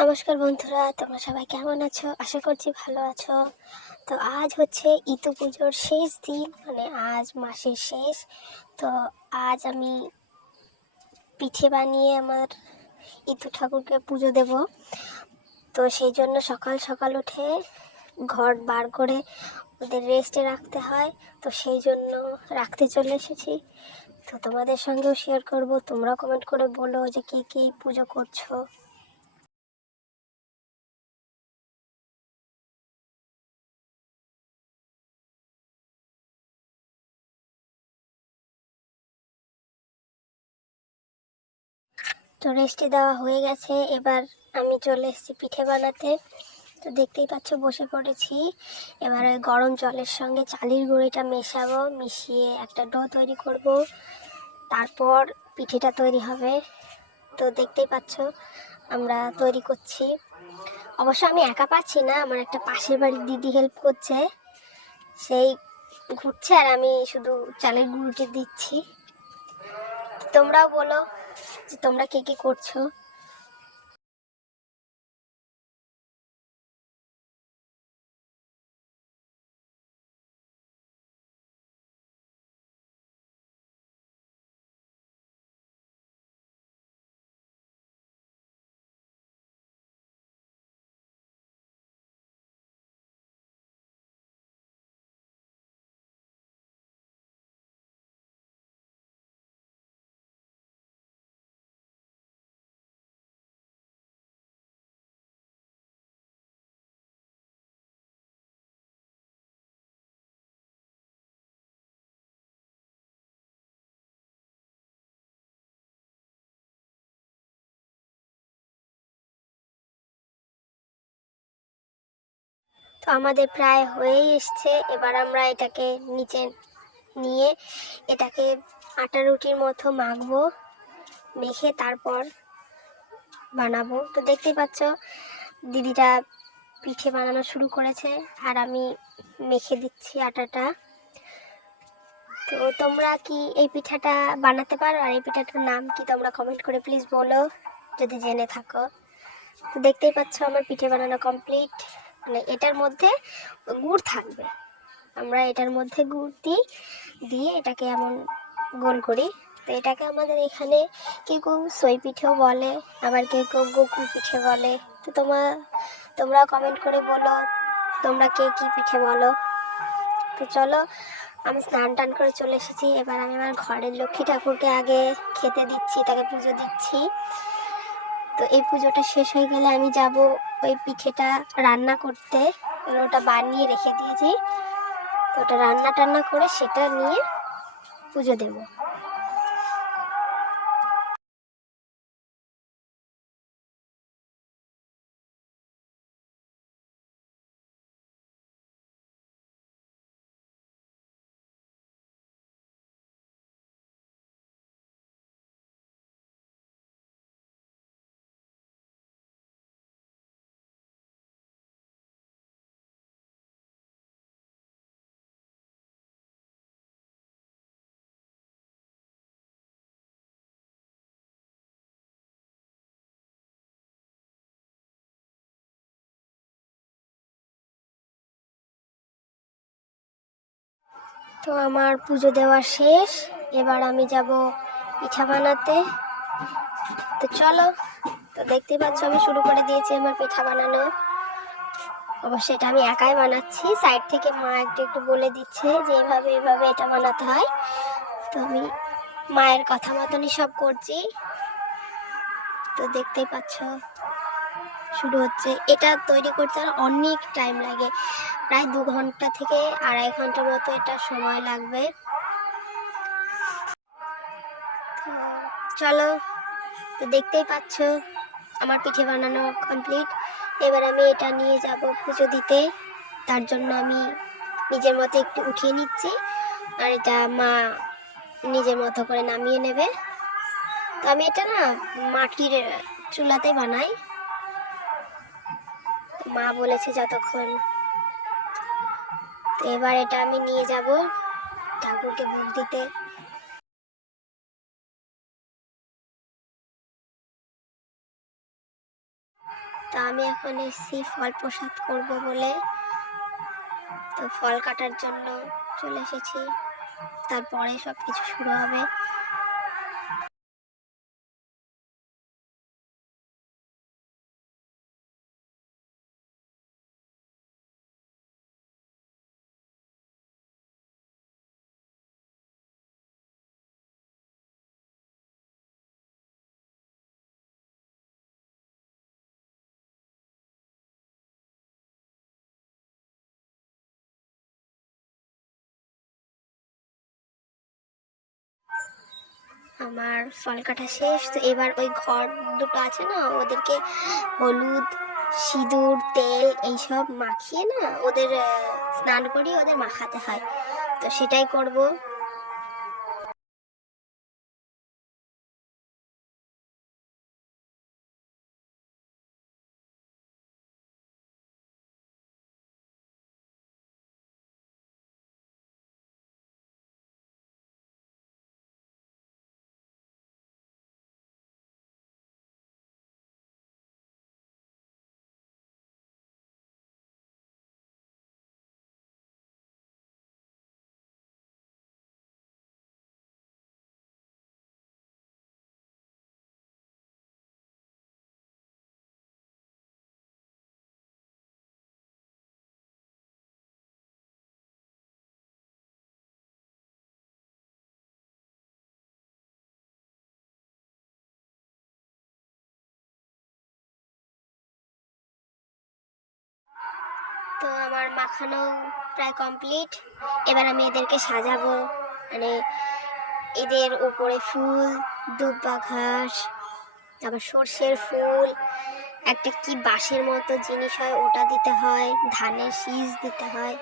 নমস্কার বন্ধুরা, তোমরা সবাই কেমন আছো? আশা করছি ভালো আছো। তো আজ হচ্ছে ইতু পুজোর শেষ দিন, মানে আজ মাসের শেষ। তো আজ আমি পিঠে বানিয়ে আমার ইতু ঠাকুরকে পুজো দেব। তো সেই জন্য সকাল সকাল উঠে ঘর বার করে ওদের রেস্টে রাখতে হয়, তো সেই জন্য রাখতে চলে এসেছি। তো তোমাদের সঙ্গেও শেয়ার করব, তোমরা কমেন্ট করে বলো যে কে কে পুজো করছো। তো রেস্টে দেওয়া হয়ে গেছে, এবার আমি চলে এসেছি পিঠে বানাতে। তো দেখতেই পাচ্ছ বসে পড়েছি। এবার ওই গরম জলের সঙ্গে চালের গুঁড়িটা মেশাবো, মিশিয়ে একটা ডো তৈরি করব, তারপর পিঠেটা তৈরি হবে। তো দেখতেই পাচ্ছ আমরা তৈরি করছি। অবশ্য আমি একা পারছি না, আমার একটা পাশের বাড়ির দিদি হেল্প করছে, সেই ঘুরছে আর আমি শুধু চালের গুঁড়োটি দিচ্ছি। তোমরাও বলো যে তোমরা কে কে করছো। তো আমাদের প্রায় হয়েই এসছে। এবার আমরা এটাকে নিচে নিয়ে এটাকে আটা রুটির মতো মাখবো, মেখে তারপর বানাবো। তো দেখতেই পাচ্ছ দিদিটা পিঠে বানানো শুরু করেছে আর আমি মেখে দিচ্ছি আটাটা। তো তোমরা কি এই পিঠাটা বানাতে পারো? আর এই পিঠাটার নাম কি তোমরা কমেন্ট করে প্লিজ বলো যদি জেনে থাকো। তো দেখতেই পাচ্ছ আমার পিঠে বানানো কমপ্লিট। মানে এটার মধ্যে গুড় থাকবে, আমরা এটার মধ্যে গুড় দিই, দিয়ে এটাকে এমন গোল করি। তো এটাকে আমাদের এখানে কেউ কেউ সই পিঠেও বলে, আবার কেউ কেউ গোকুল পিঠে বলে। তো তোমরা কমেন্ট করে বলো তোমরা কে কী পিঠে বলো। তো চলো, আমি স্নান টান করে চলে এসেছি। এবার আমি আমার ঘরের লক্ষ্মী ঠাকুরকে আগে খেতে দিচ্ছি, তাকে পুজো দিচ্ছি। তো এই পুজোটা শেষ হয়ে গেলে আমি যাব ওই পিঠেটা রান্না করতে। ওটা বানিয়ে রেখে দিয়েছি, তো ওটা রান্না টান্না করে সেটা নিয়ে পুজো দেব। তো আমার পুজো দেওয়া শেষ, এবার আমি যাব পিঠা বানাতে। তো চলো, তো দেখতেই পাচ্ছ আমি শুরু করে দিয়েছি আমার পিঠা বানানো। অবশ্যই এটা আমি একাই বানাচ্ছি, সাইড থেকে মা একটু একটু বলে দিচ্ছে যে এভাবে এভাবে এটা বানাতে হয়। তো আমি মায়ের কথা মতনই সব করছি। তো দেখতেই পাচ্ছ শুরু হচ্ছে। এটা তৈরি করতে আর অনেক টাইম লাগে, প্রায় 2 ঘন্টা থেকে 2.5 ঘন্টার মতো এটা সময় লাগবে। তো চলো, তো দেখতেই পাচ্ছ আমার পিঠে বানানো কমপ্লিট। এবার আমি এটা নিয়ে যাব পুজো দিতে। তার জন্য আমি নিজের মতো একটু উঠিয়ে নিচ্ছি, আর এটা মা নিজের মতো করে নামিয়ে নেবে। তো আমি এটা না মাটির চুলাতে বানাই, মা বলেছে যতক্ষণ। তো এবার এটা আমি নিয়ে যাব ঠাকুরকে ভোগ দিতে। তো আমি এখন এসেছি ফল প্রসাদ করব বলে, তো ফল কাটার জন্য চলে এসেছি, তারপরে সব কিছু শুরু হবে। আমার ফল কাটা শেষ, তো এবার ওই ঘর দুটো আছে না, ওদেরকে হলুদ, সিঁদুর, তেল এইসব মাখিয়ে না ওদের স্নান করিয়ে ওদের মাখাতে হয়, তো সেটাই করব। তো আমার মাখানো প্রায় কমপ্লিট। এবার আমি এদেরকে সাজাবো, মানে এদের উপরে ফুল, দুব্বা ঘাস, তারপর সর্ষের ফুল, একটা কি বাঁশের মতো জিনিস হয় ওটা দিতে হয়, ধানের শীষ দিতে হয়।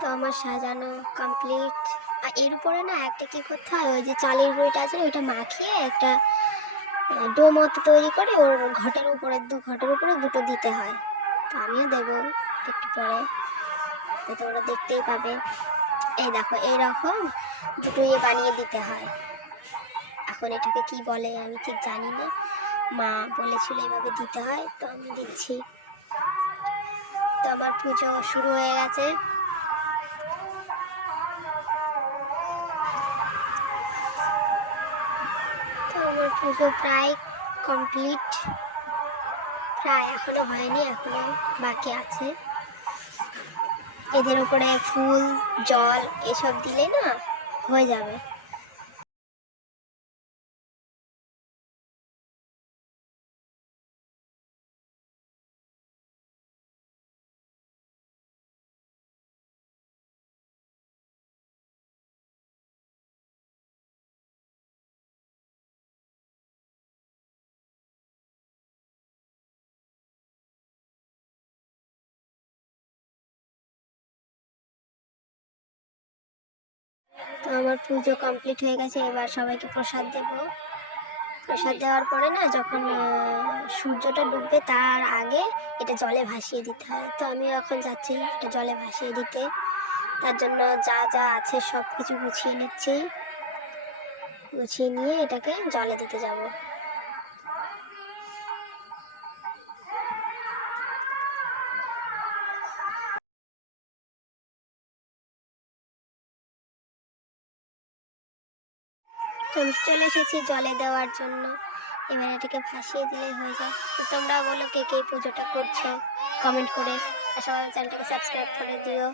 তো আমার সাজানো কমপ্লিট। আর এর উপরে না একটা কি করতে হয়, ওই যে চালের গুঁড়িটা আছে ওইটা মাখিয়ে একটা ডো মতো তৈরি করে ওর ঘটের উপরে, ঘটের উপরে দুটো দিতে হয়। তো আমিও দেবো একটু পরে, তো তোমরা দেখতেই পাবে। এই দেখো এইরকম দুটো বানিয়ে দিতে হয়। এখন এটাকে কি বলে আমি ঠিক জানি না, মা বলেছিল এইভাবে দিতে হয়, তো আমি দিচ্ছি। তো আমার পুজো শুরু হয়ে গেছে। তো আমার পুজো প্রায় কমপ্লিট, প্রায় এখনো হয়নি, এখনো বাকি আছে। এদের উপরে ফুল, জল এসব দিলে না হয়ে যাবে। তো আমার পুজো কমপ্লিট হয়ে গেছে, এবার সবাইকে প্রসাদ দেব। প্রসাদ দেওয়ার পরে না যখন সূর্যটা ডুববে তার আগে এটা জলে ভাসিয়ে দিতে হয়, তো আমি এখন যাচ্ছি এটা জলে ভাসিয়ে দিতে। তার জন্য যা যা আছে সব কিছু গুছিয়ে নিচ্ছি, গুছিয়ে নিয়ে এটাকে জলে দিতে যাব। তো আমি চলে এসেছি জলে দেওয়ার জন্য। এবার এটাকে ভাসিয়ে দিলেই হয়ে যায়। তো তোমরা বলো কে কে এই পুজোটা করছো কমেন্ট করে, আর সবাই চ্যানেলটাকে সাবস্ক্রাইব করে দিও।